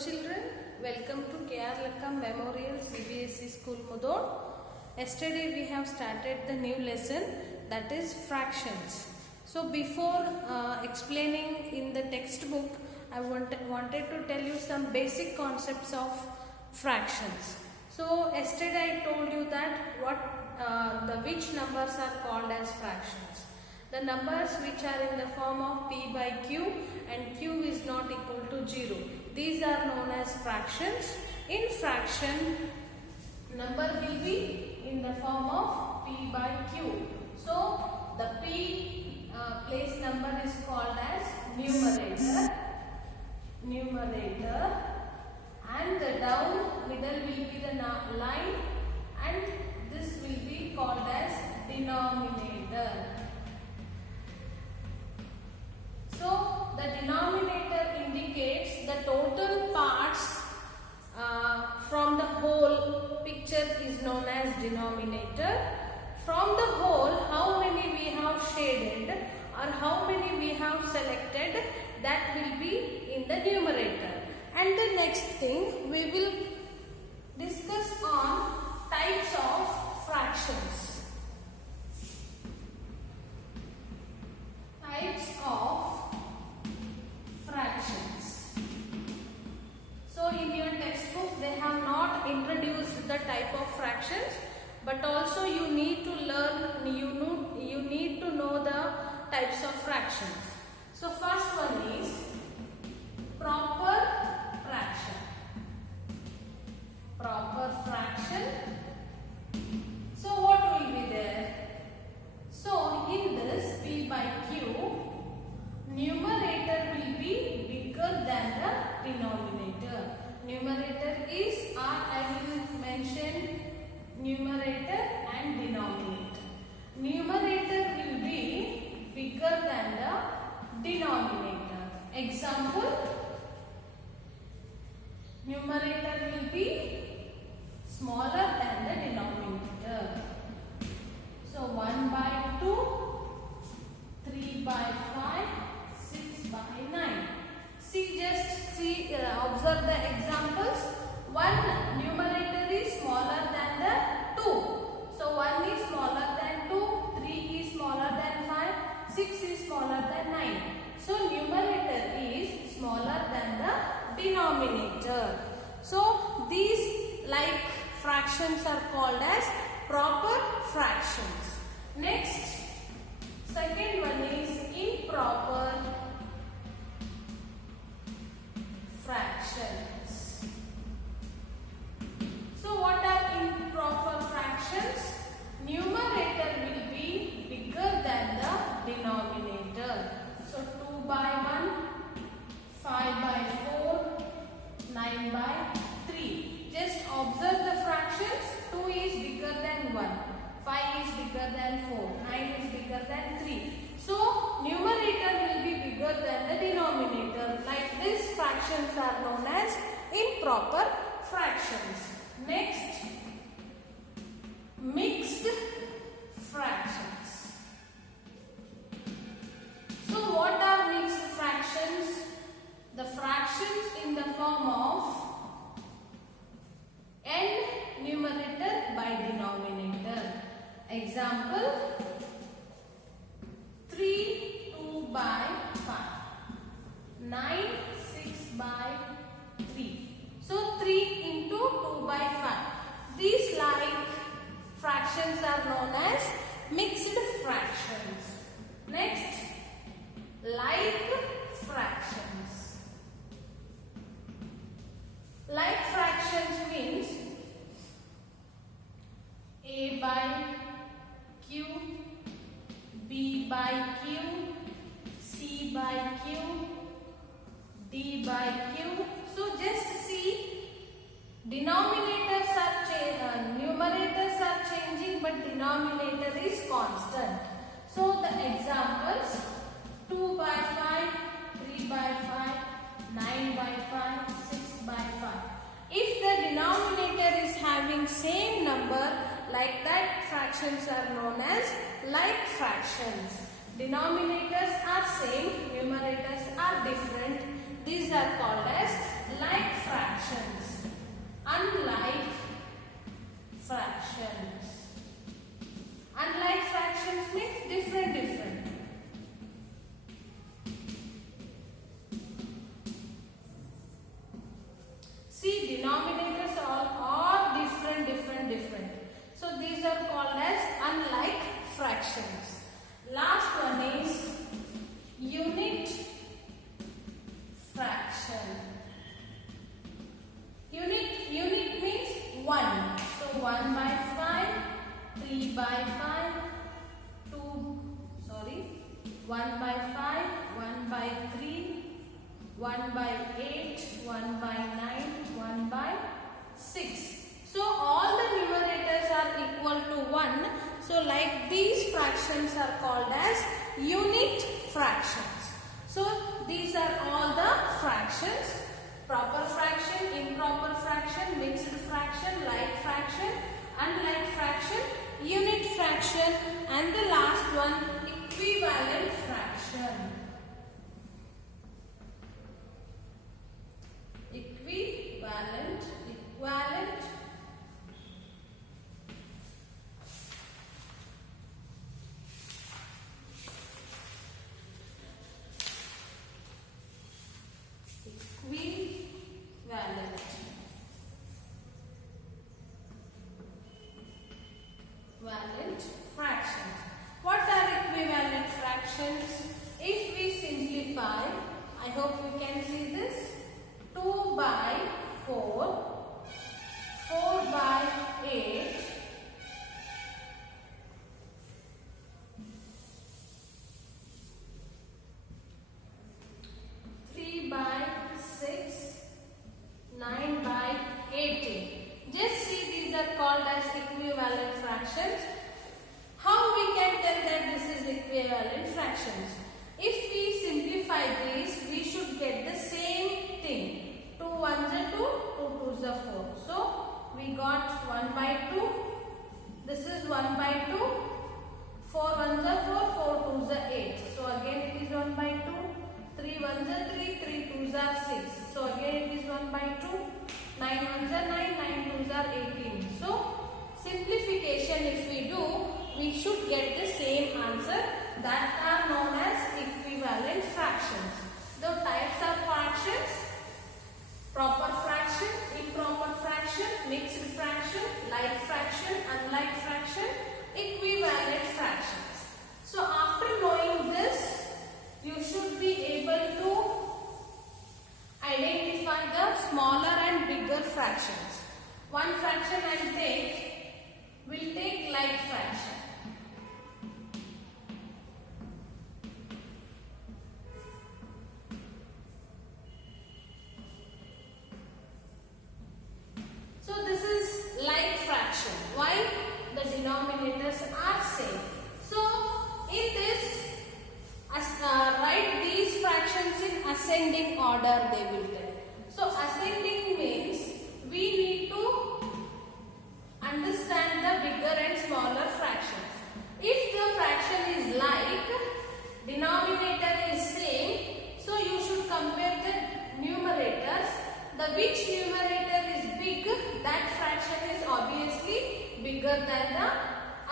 children, welcome to K.R. Lakkam Memorial CBSE School Mudon. Yesterday we have started the new lesson, that is fractions. So before explaining in the textbook, I wanted to tell you some basic concepts of fractions. So yesterday I told you that which numbers are called as fractions. The numbers which are in the form of p by q and q is not equal to 0. These are known as fractions. In fraction, number will be in the form of p by q. So the p place number is called as numerator, and the down middle will be the line, and this will be called as denominator. So the denominator indicates the total parts from the whole picture is known as denominator. From the whole, how many we have shaded or how many we have selected, that will be in the numerator. And the next thing, we will discuss on types of fractions. Types of fractions. So in your textbook they have not introduced the type of fractions, but also you need to learn, you need to know the types of fractions. So first one is proper fraction. Proper fraction. So what will be there? So in this p by q, numerator will be bigger than the denominator. Numerator is, I will mention numerator and denominator. Numerator will be bigger than the denominator. Example, numerator will be smaller than the denominator. So 1 by 2, 3 by 5, 6 by 9. Observe the examples. One numerator is smaller than the 2. So 1 is smaller than 2, 3 is smaller than 5, 6 is smaller than 9. So numerator is smaller than the denominator. So these like fractions are called as proper fractions. Next, second one is improper fractions. So what are improper fractions? Numerator will be bigger than the denominator. So 2 by 1, 5 by 4, 9 by 3. Just observe the fractions. 2 is bigger than 1. 5 is bigger than 4. 9 is bigger than 3. So numerator will be bigger than the denominator. Like this, fractions are known as improper fractions. Next, mixed fractions. So what are mixed fractions? The fractions in the form of n numerator by denominator. Example, 3 2 by 5, 9 6 by 3. So 3 into 2 by 5. These like fractions are known as mixed fractions. Next, like fractions. Like fractions means a by q, b by q, c by q, d by q. So just see, denominators are numerators are changing, but denominator is constant. So the examples, 2 by 5, 3 by 5, 9 by 5, 6 by 5. If the denominator is having same number, like that, fractions are known as like fractions. Denominators are same, numerators are different. These are called as like fractions. fractions. Unlike fractions means different. See, denominators are different. So these are called as unlike fractions. Last one is unit fraction. Unit means 1. So 1 by 5, 3 by 5, 1 by 5, 1 by 3, 1 by 8, 1 by 9, 1 by 6. So all the numerators are equal to 1. So like these fractions are called as unit fractions. So these are all the fractions: proper fraction, improper fraction, mixed fraction, like fraction, unlike fraction, unit fraction, and the last one, equivalent fraction. Equivalent. Equivalent fractions. What are equivalent fractions? If we simplify, I hope you can see this. 2 by 4, 4 by 8, 3 by 6, 9 by 18. Just see, these are called as equivalent fractions. How we can tell that this is equivalent fractions? If we simplify this, we should get the same thing. 2 ones are 2, 2 twos are 4. So we got 1 by 2. This is 1 by 2. 4 ones are 4, 4 twos are 8. So again it is 1 by 2. 3 ones are 3, 3 twos are 6. So again it is 1 by 2. 9 ones are 9, 9 twos are 18. So simplification if we do, we should get the same answer, that are known as equivalent fractions. The types of fractions: proper fraction, improper fraction, mixed fraction, like fraction, unlike fraction, equivalent fractions. So after knowing this, you should be able to identify the smaller and bigger fractions. One fraction will take like fraction. So this is like fraction. Why? The denominators are same. So in this, write these fractions in ascending order, they will take. So ascending means we need to understand the bigger and smaller fractions. If the fraction is like, denominator is same, so you should compare the numerators. The which numerator is big, that fraction is obviously bigger than the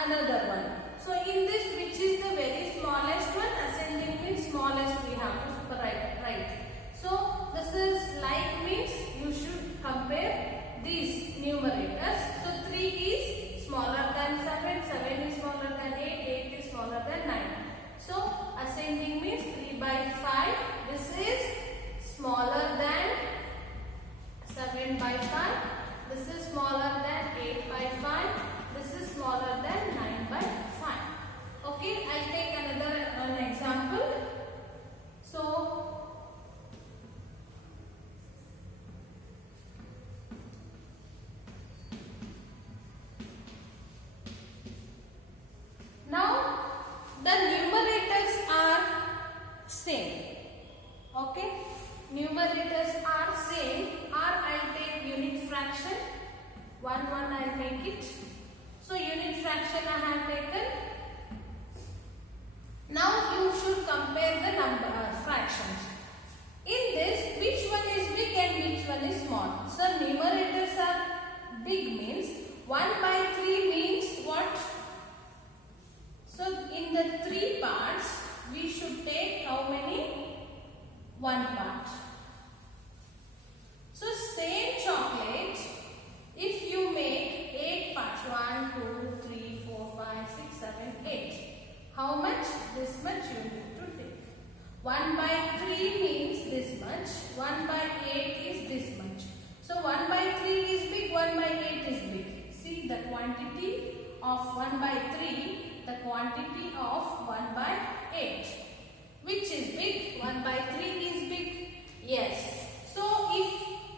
another one. So in this, which is the very smallest one? Ascending means smallest we have to write. So this is like means you should compare these numerators. So 3 is smaller than 7, 7 is smaller than 8, 8 is smaller than 9. So ascending means 3 by 5. This is smaller than 7 by 5. This is smaller than 8 by 5. This is smaller than 9 by 5. Okay, I'll take an example. So now the numerators are same. Okay, numerators are same, or I'll take unit fraction. 1 I'll make it. So unit fraction I have taken. Now you should compare the fractions. In this, which one is big and which one is small? So numerators are big means 1 by 3 means 8 is this much. So 1 by 3 is big, 1 by 8 is big. See the quantity of 1 by 3, the quantity of 1 by 8. Which is big? 1 by 3 is big. Yes. So if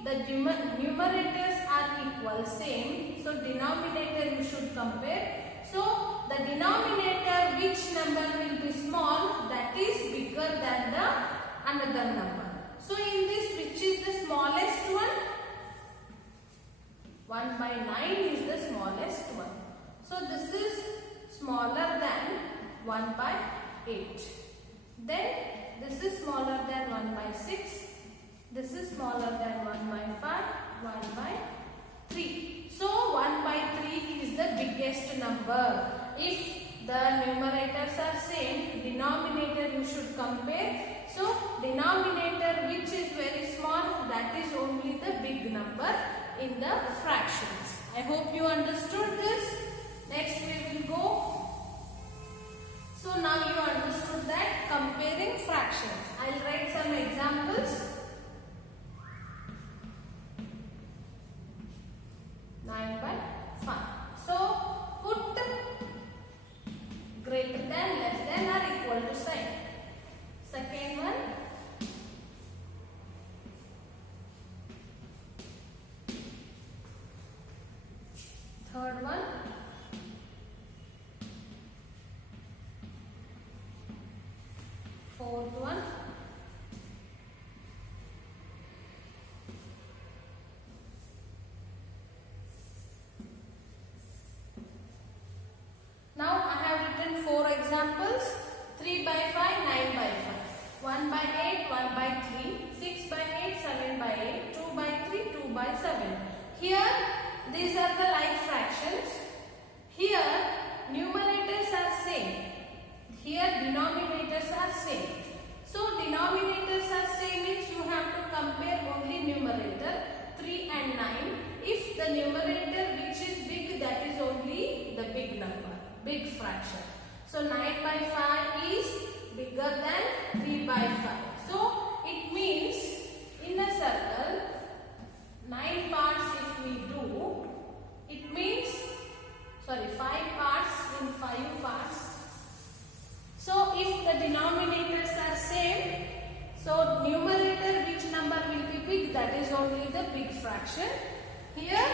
the numerators are equal, same, so denominator you should compare. So the denominator, which number will be small, that is bigger than the another number. So in this, which is the smallest one? 1 by 9 is the smallest one. So this is smaller than 1 by 8. Then this is smaller than 1 by 6. This is smaller than 1 by 5, 1 by 3. So 1 by 3 is the biggest number. If the numerators are same, denominator you should compare. So denominator which is very small, that is only the big number in the fractions. I hope you understood this. Next we will go. So now you understood that comparing fractions. I will write some examples. 9 by 5. So put greater than, less than or equal to sign. Second one. Third one. Fourth one. Now I have written 4 examples. 3 by 5, 9 by 5. 1 by 8, 1 by 3. 6 by 8, 7 by 8. 2 by 3, 2 by 7. Here these are the like fractions. Here numerators are same. Here denominators are same. So denominators are same means you have to compare only numerator 3 and 9. If the numerator which is big, that is only the big number, big fraction. So 9 by 5 is bigger than 3 by 5. So it means in a circle 9 parts if we do, it means 5 parts in 5 parts. So if the denominators are same, so numerator which number will be big, that is only the big fraction. Here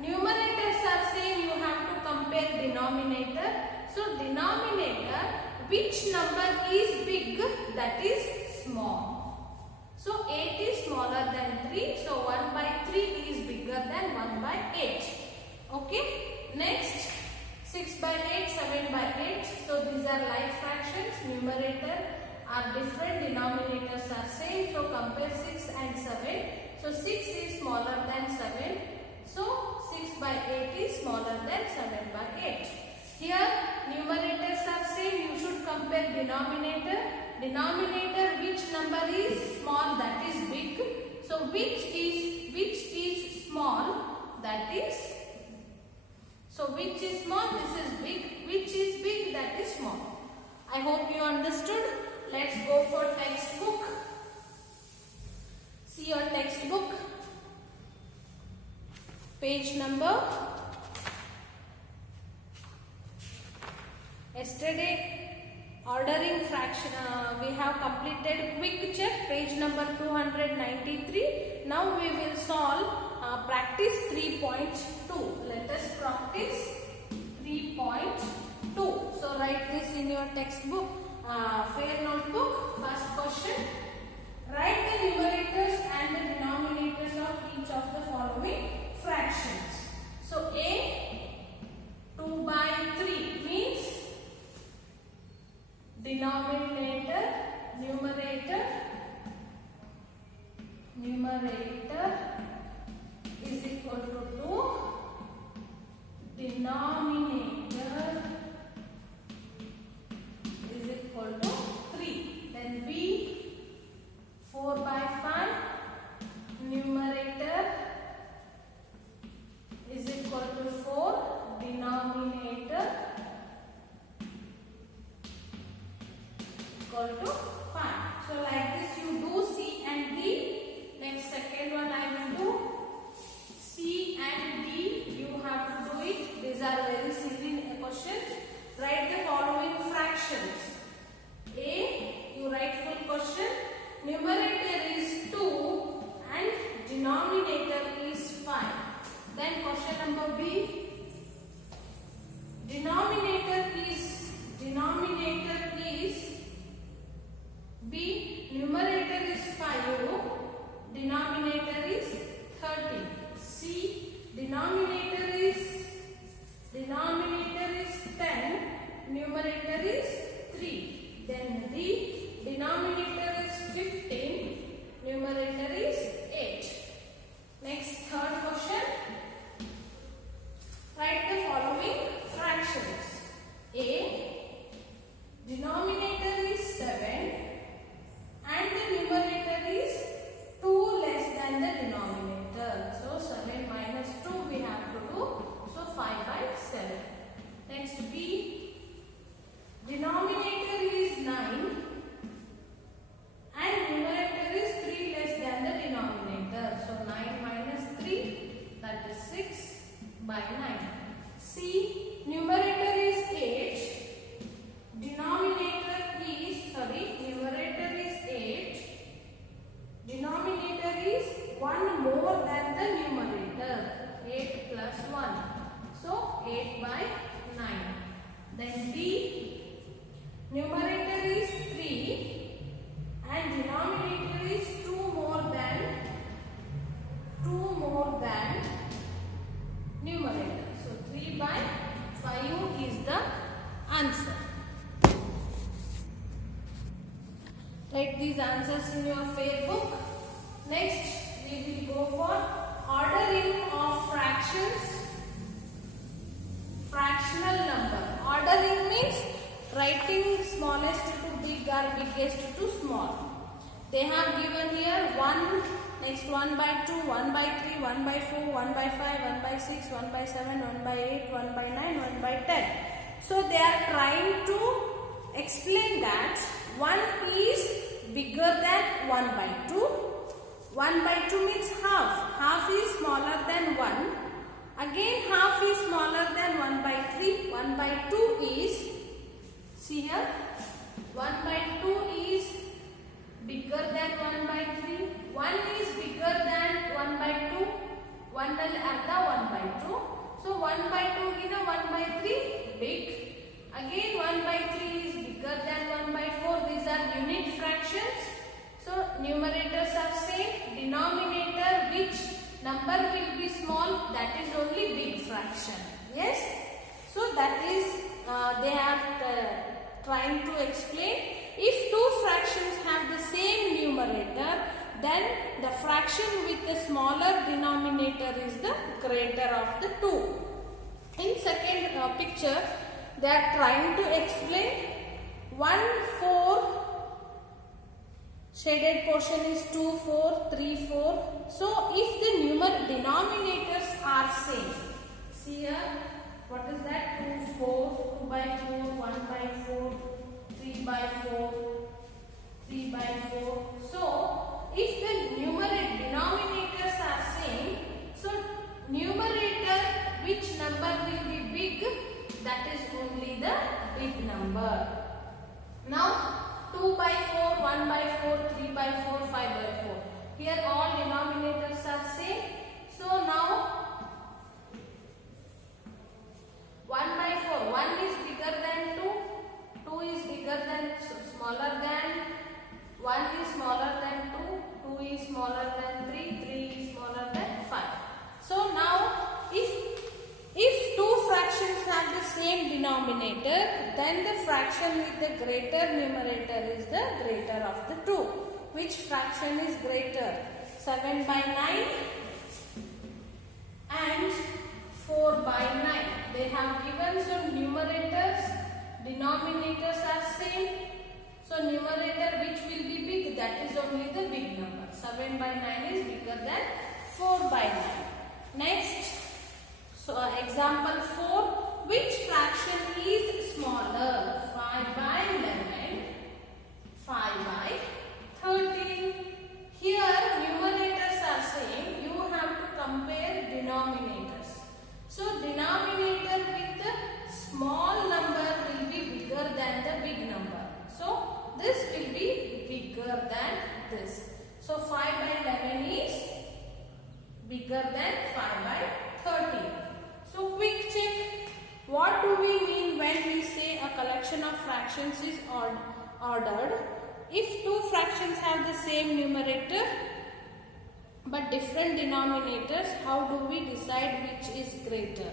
numerators are same, you have to compare denominator. So denominator which number is big, that is small. So 8 is smaller than 3, so 1 by 3 is bigger than 1 by 8. Okay. Next 6 by 8, 7 by 8. So these are like fractions. Numerator are different, denominators are same. So compare 6 and 7. So 6 is smaller than 7. So 6 by 8 is smaller than 7 by 8. Here numerators are same. You should compare denominator. Denominator which number is small, that is big. So which is small, that is. So which is small, this is big. Which is big, that is small. I hope you understood. Let's go for textbook. See your textbook. Page number. Yesterday ordering fraction, we have completed quick check, page number 293. Now we will solve practice 3.2. Let us practice 3.2. So write this in your textbook, fair notebook. First question. Write the numerators and the denominators of each of the following fractions. So A 2 by 3 means denominator, numerator is equal to 2, denominator is equal to 3. Then B 4 by 5, numerator is equal to 4, denominator equal to 5. So like this you do C and D. Next denominator is 5. Then question number B. Denominator is B. Numerator is 5. Denominator is 30. C. Denominator is 10. Numerator is 3. Then D. Denominator is 15. Numerator is 8. Next, third question. Write the following fractions. A. Denominator is 7 and the numerator is 2 less than the denominator. So 7 minus 2 we have to do. So 5 by 7. Next, B. Denominator is 9 and numerator is 3 less than the denominator. So 9 minus 3, that is 6 by 9. C. Numerator is 8. Numerator is 8. Denominator is 1 more than the numerator. 8 plus 1. So 8 by 9. Then D. Numerator is 3 and denominator is 2 more than numerator. So 3 by 5 is the answer. Write these answers in your fair book. Next, we will go for ordering of fractions. Fractional number. Ordering means writing smallest to big or biggest to small. They have given here 1, next 1 by 2, 1 by 3, 1 by 4, 1 by 5, 1 by 6, 1 by 7, 1 by 8, 1 by 9, 1 by 10. So they are trying to explain that 1 is bigger than 1 by 2. 1 by 2 means half. Half is smaller than 1. Again half is smaller than 1 by 3. 1 by 2 is, see here, 1 by 2 is bigger than 1 by 3. 1 is bigger than 1 by 2. 1 will add the 1 by 2. So 1 by 2 is 1 by 3 big. Again 1 by 3 is bigger than 1 by 4. These are unit fractions. So numerators are same. Denominator, which number will be small, that is only big fraction. Yes. So that is they are trying to explain. If two fractions have the same numerator, then the fraction with the smaller denominator is the greater of the two. In second picture, they are trying to explain 1, 4, shaded portion is 2, 4, 3, 4. So if the denominators are same, see here, what is that? 2, 4, 2 by 4, 1 by 4, 3 by 4, 3 by 4. So if the denominators are same, so numerator, which number will be big? That is only the big number. Now 2 by 4, 1 by 4, 3 by 4, 5 by 4. Here all denominators are same. So now 1 by 4, 1 is bigger than 2, 2 is bigger than, smaller than, 1 is smaller than 2, 2 is smaller than 3, 3 is smaller than 5. So now if two fractions have the same denominator, then the fraction with the greater numerator is the greater of the two. Which fraction is greater? 7 by 9 and 4 by 9. They have given some numerators, denominators are same. So numerator which will be big, that is only the big number. 7 by 9 is bigger than 4 by 9. Next, so example 4, which fraction is smaller? 5 by 11, 5 by 13. Here numerators are same, you have to compare denominators. So denominator with the small number will be bigger than the big number. So this will be bigger than this. So 5 by 11 is bigger than 5 by 30. So quick check. What do we mean when we say a collection of fractions is ordered? If two fractions have the same numerator but different denominators, how do we decide which is greater?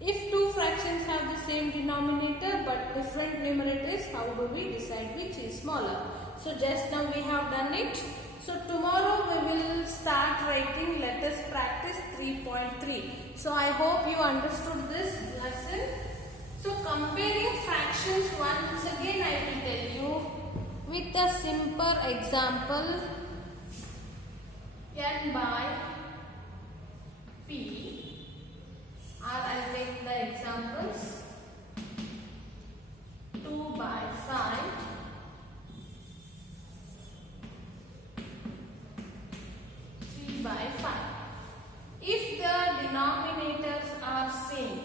If two fractions have the same denominator but different numerators, how do we decide which is smaller? So just now we have done it. So tomorrow we will start writing. Let us practice 3.3. So I hope you understood this lesson. So comparing fractions, once again I will tell you with a simple example. N by P, or I will take the examples 2 by 5, 3 by 5. If the denominators are same,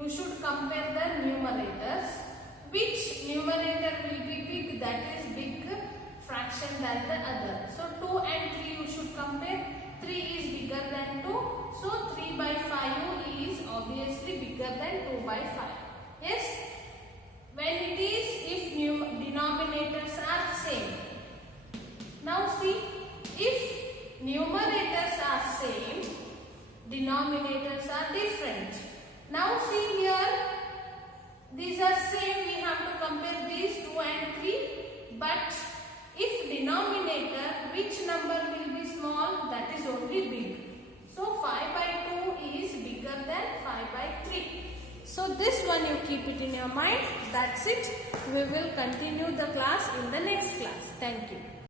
you should compare the numerators. Which numerator will be big, that is big fraction than the other. So 2 and 3 you should compare. 3 is bigger than 2. So 3 by 5 is obviously bigger than 2 by 5. Yes? When it is, if denominators are same. Now see, if numerators are same, denominators are different. Now see here, these are same, we have to compare these 2 and 3. But if denominator, which number will be small, that is only big. So 5 by 2 is bigger than 5 by 3. So this one you keep it in your mind. That's it. We will continue the class in the next class. Thank you.